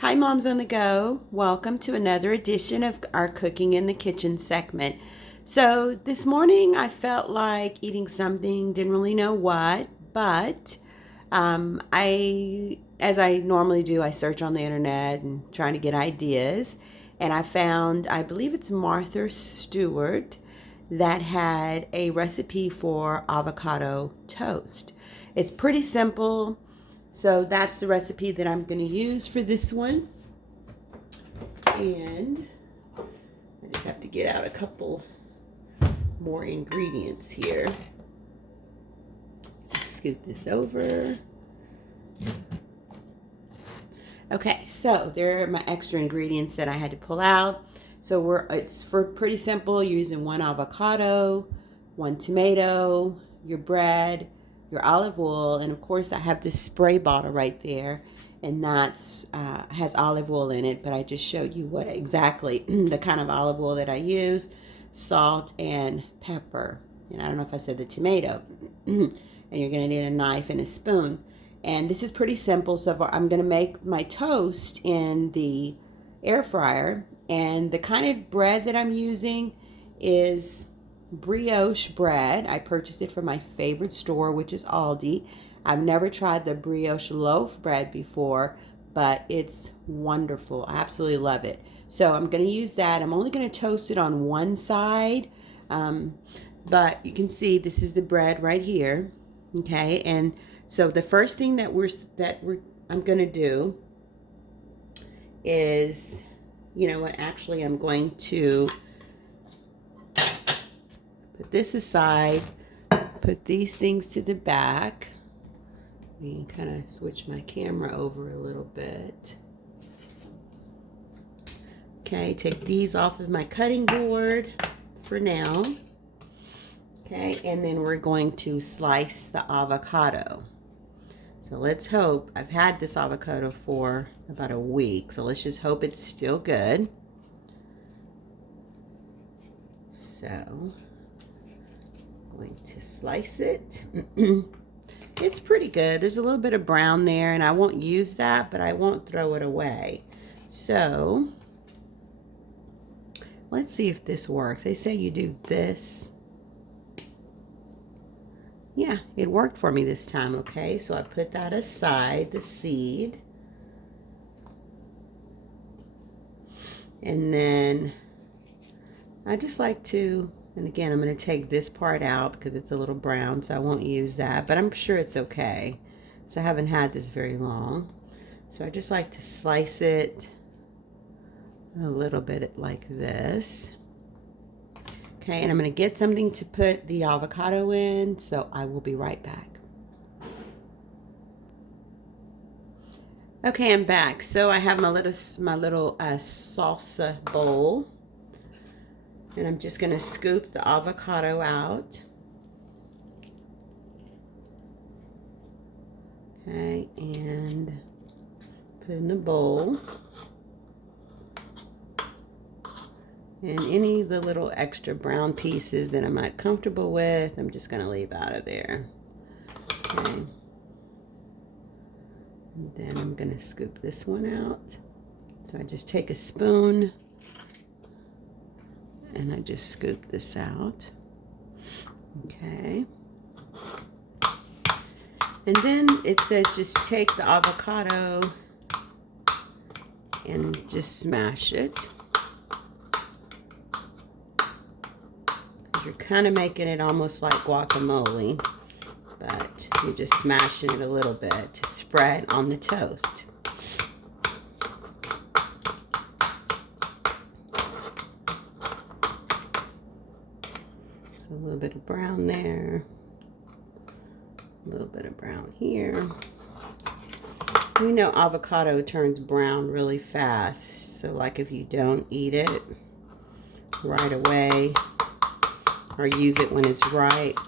Hi, Moms on the Go. Welcome to another edition of our Cooking in the Kitchen segment. So, this morning I felt like eating something, didn't really know what, but as I normally do, I search on the internet and trying to get ideas. And I found, I believe it's Martha Stewart, that had a recipe for avocado toast. It's pretty simple. So that's the recipe that I'm going to use for this one. And I just have to get out a couple more ingredients here. Scoot this over. Okay, so there are my extra ingredients that I had to pull out. So it's pretty simple, using 1 avocado, 1 tomato, your bread, your olive oil, and of course I have this spray bottle right there, and that's has olive oil in it, but I just showed you what exactly the kind of olive oil that I use, salt and pepper, and I don't know if I said the tomato, and you're going to need a knife and a spoon. And this is pretty simple. So I'm going to make my toast in the air fryer, and the kind of bread that I'm using is brioche bread. I purchased it from my favorite store, which is Aldi. I've never tried the brioche loaf bread before, but it's wonderful. I absolutely love it. So I'm going to use that. I'm only going to toast it on one side, but you can see this is the bread right here. Okay, and so the first thing that I'm going to do is, you know what, actually I'm going to put this aside, put these things to the back. Let me kind of switch my camera over a little bit. Okay, take these off of my cutting board for now. Okay, and then we're going to slice the avocado. So let's hope, I've had this avocado for about a week, so let's just hope it's still good. So, I'm going to slice it. It's pretty good. There's a little bit of brown there, and I won't use that, but I won't throw it away. So, let's see if this works. They say you do this. Yeah, it worked for me this time, okay? So I put that aside, the seed. And then I just like to, and again, I'm going to take this part out because it's a little brown, so I won't use that. But I'm sure it's okay, so I haven't had this very long. So I just like to slice it a little bit like this. Okay, and I'm going to get something to put the avocado in, so I will be right back. Okay, I'm back. So I have my little salsa bowl, and I'm just going to scoop the avocado out. Okay, and put in the bowl. And any of the little extra brown pieces that I'm not comfortable with, I'm just going to leave out of there. Okay. And then I'm going to scoop this one out. So I just take a spoon and I just scoop this out. Okay. And then it says just take the avocado and just smash it. You're kind of making it almost like guacamole, but you're just smashing it a little bit to spread on the toast. So a little bit of brown there, a little bit of brown here. You know avocado turns brown really fast, so like if you don't eat it right away, or use it when it's ripe,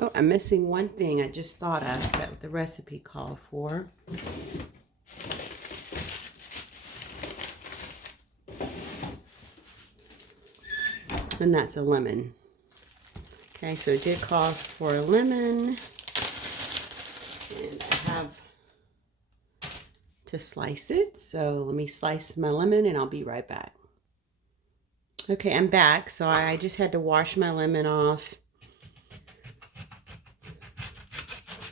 oh, I'm missing one thing I just thought of that the recipe called for. And that's a lemon. Okay, so it did cause for a lemon. And I have to slice it. So let me slice my lemon and I'll be right back. Okay, I'm back. So I just had to wash my lemon off.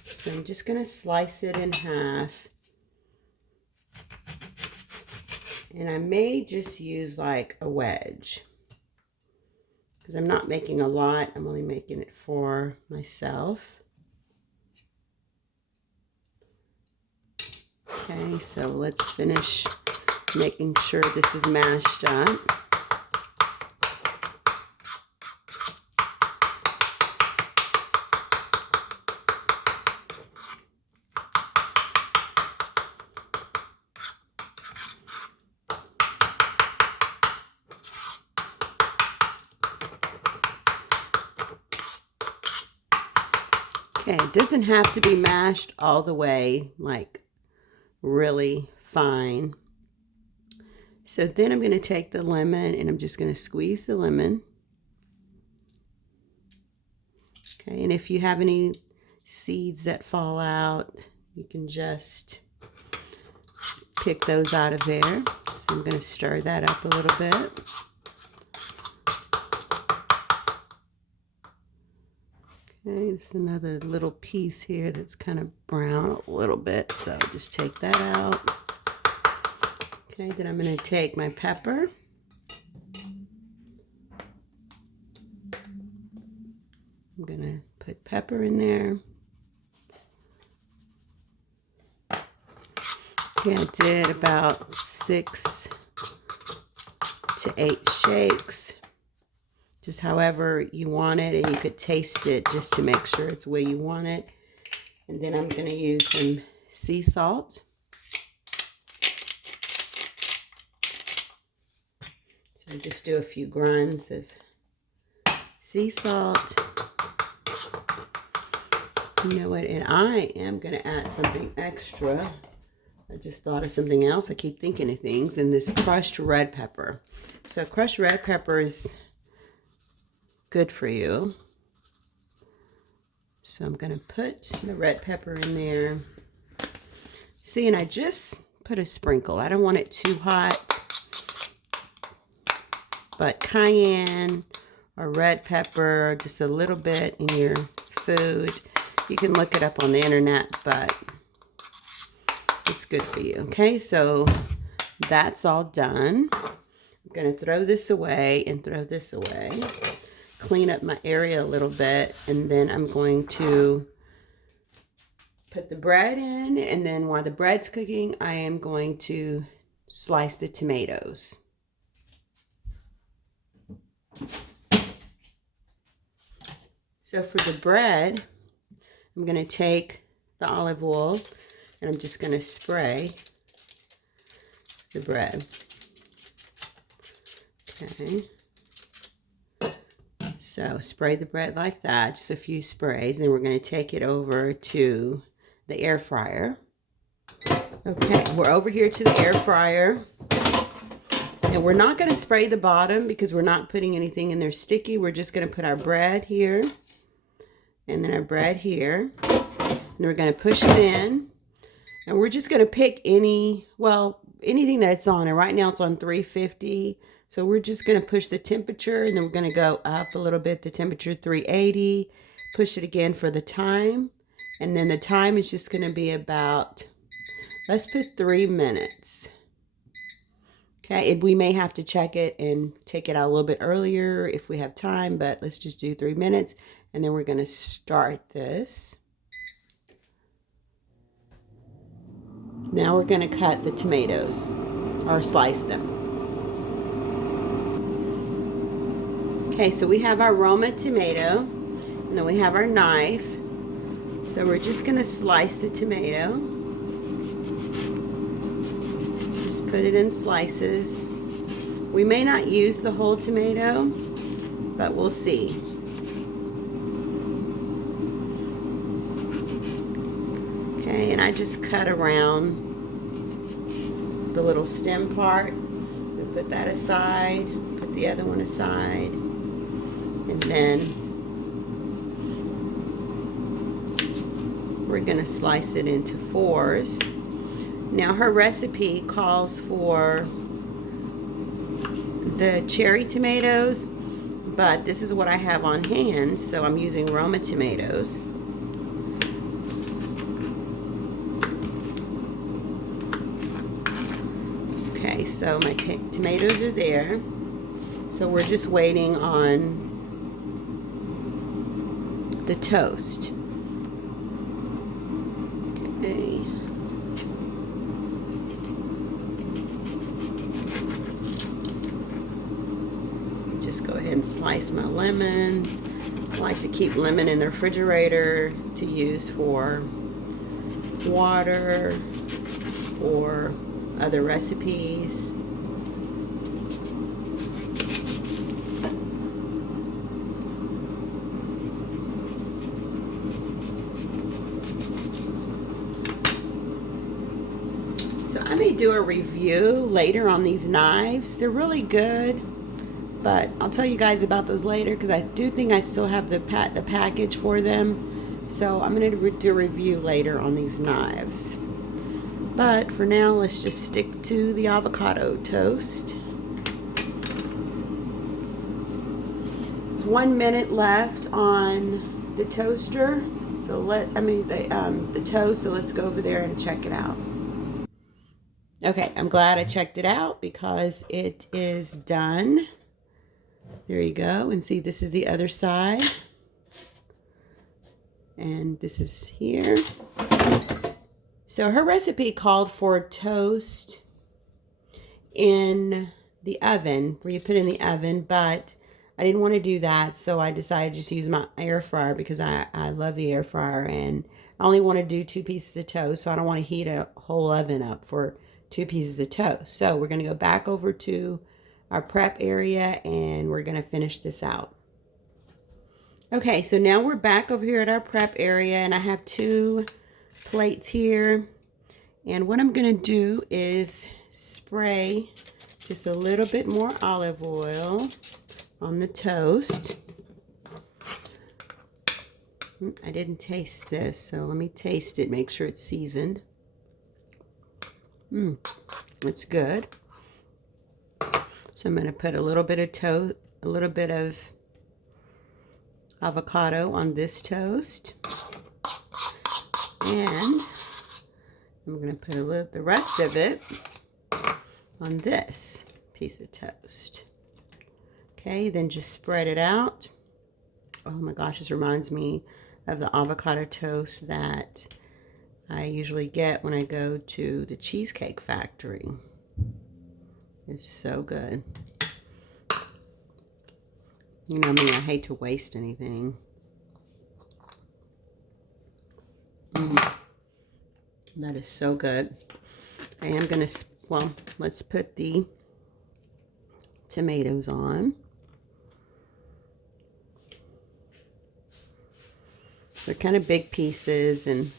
So I'm just going to slice it in half. And I may just use like a wedge, because I'm not making a lot. I'm only making it for myself. Okay, so let's finish making sure this is mashed up. Okay, it doesn't have to be mashed all the way, like really fine. So then I'm going to take the lemon and I'm just going to squeeze the lemon. Okay, and if you have any seeds that fall out, you can just pick those out of there. So I'm going to stir that up a little bit. Okay, it's another little piece here that's kind of brown a little bit, so just take that out. Okay, then I'm going to take my pepper. I'm going to put pepper in there. Okay, I did about 6 to 8 shakes. Just however you want it, and you could taste it just to make sure it's where you want it. And then I'm going to use some sea salt. So just do a few grinds of sea salt. You know what, and I am going to add something extra. I just thought of something else. I keep thinking of things. And this crushed red pepper. So crushed red pepper is good for you. So I'm going to put the red pepper in there. See, and I just put a sprinkle. I don't want it too hot. But cayenne or red pepper, just a little bit in your food. You can look it up on the internet, but it's good for you. Okay, so that's all done. I'm going to throw this away and throw this away. Clean up my area a little bit, and then I'm going to put the bread in, and then while the bread's cooking, I am going to slice the tomatoes. So for the bread, I'm going to take the olive oil and I'm just going to spray the bread. Okay. So spray the bread like that, just a few sprays, and then we're going to take it over to the air fryer. Okay, we're over here to the air fryer. And we're not going to spray the bottom because we're not putting anything in there sticky. We're just going to put our bread here and then our bread here. And we're going to push it in. And we're just going to pick anything that's on. And right now it's on 350. So we're just going to push the temperature, and then we're going to go up a little bit, the temperature 380, push it again for the time. And then the time is just going to be about, let's put 3 minutes. Okay, we may have to check it and take it out a little bit earlier if we have time, but let's just do 3 minutes. And then we're going to start this. Now we're going to cut the tomatoes, or slice them. Okay, so we have our Roma tomato, and then we have our knife. So we're just going to slice the tomato. Just put it in slices. We may not use the whole tomato, but we'll see. Okay, and I just cut around the little stem part. We put that aside, put the other one aside. And then we're going to slice it into 4s. Now her recipe calls for the cherry tomatoes, but this is what I have on hand, so I'm using Roma tomatoes. Okay, so my tomatoes are there. So we're just waiting on the toast. Okay. Just go ahead and slice my lemon. I like to keep lemon in the refrigerator to use for water or other recipes. So I may do a review later on these knives. They're really good, but I'll tell you guys about those later because I do think I still have the package for them. So I'm going to do a review later on these knives. But for now, let's just stick to the avocado toast. It's 1 minute left on the toaster. So the toast. So let's go over there and check it out. Okay, I'm glad I checked it out because it is done. There you go. And see, this is the other side. And this is here. So her recipe called for toast in the oven, where you put in the oven, but I didn't want to do that, so I decided to just use my air fryer because I love the air fryer, and I only want to do 2 pieces of toast, so I don't want to heat a whole oven up for 2 pieces of toast. So we're going to go back over to our prep area, and we're going to finish this out. Okay, so now we're back over here at our prep area, and I have 2 plates here, and what I'm going to do is spray just a little bit more olive oil on the toast. I didn't taste this, so let me taste it, make sure it's seasoned. It's good. So I'm going to put a little bit of avocado on this toast. And I'm going to put the rest of it on this piece of toast. Okay, then just spread it out. Oh my gosh, this reminds me of the avocado toast that I usually get when I go to the Cheesecake Factory. It's so good. You know me, I hate to waste anything. That is so good. I am going to, well, let's put the tomatoes on. They're kind of big pieces, and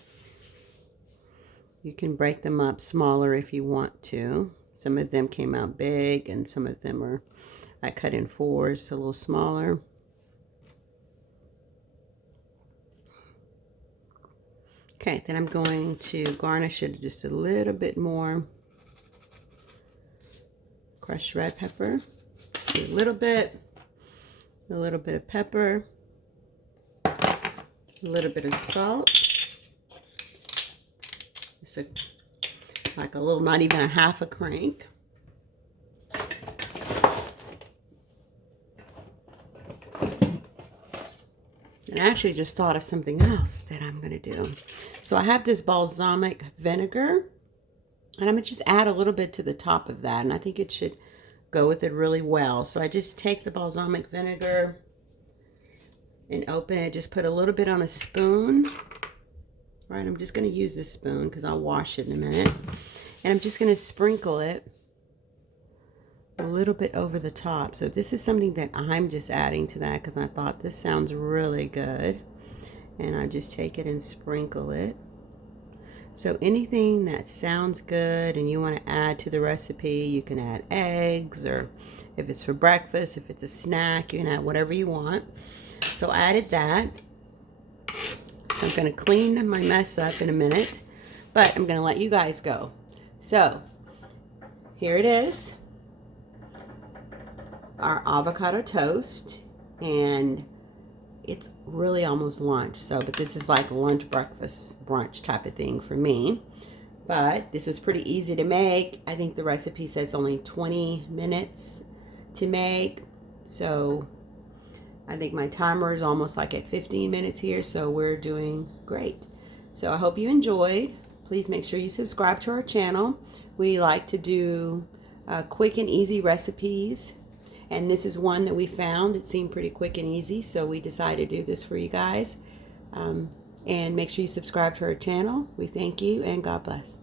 you can break them up smaller if you want to. Some of them came out big, and some of them I cut in 4s, so a little smaller. Okay, then I'm going to garnish it just a little bit more crushed red pepper. Just a little bit of pepper, a little bit of salt, just like a little, not even a half a crank. And I actually just thought of something else that I'm going to do. So I have this balsamic vinegar, and I'm going to just add a little bit to the top of that, and I think it should go with it really well. So I just take the balsamic vinegar and open it, just put a little bit on a spoon. All right, I'm just going to use this spoon because I'll wash it in a minute. And I'm just going to sprinkle it a little bit over the top. So this is something that I'm just adding to that because I thought this sounds really good. And I just take it and sprinkle it. So anything that sounds good and you want to add to the recipe, you can add eggs or If it's for breakfast, if it's a snack, you can add whatever you want. So I added that. So I'm going to clean my mess up in a minute, but I'm going to let you guys go. So here it is, our avocado toast, and it's really almost lunch. So, but this is like a lunch, breakfast, brunch type of thing for me. But this was pretty easy to make. I think the recipe says only 20 minutes to make. So I think my timer is almost like at 15 minutes here. So we're doing great. So I hope you enjoyed. Please make sure you subscribe to our channel. We like to do quick and easy recipes. And this is one that we found. It seemed pretty quick and easy. So we decided to do this for you guys. And make sure you subscribe to our channel. We thank you and God bless.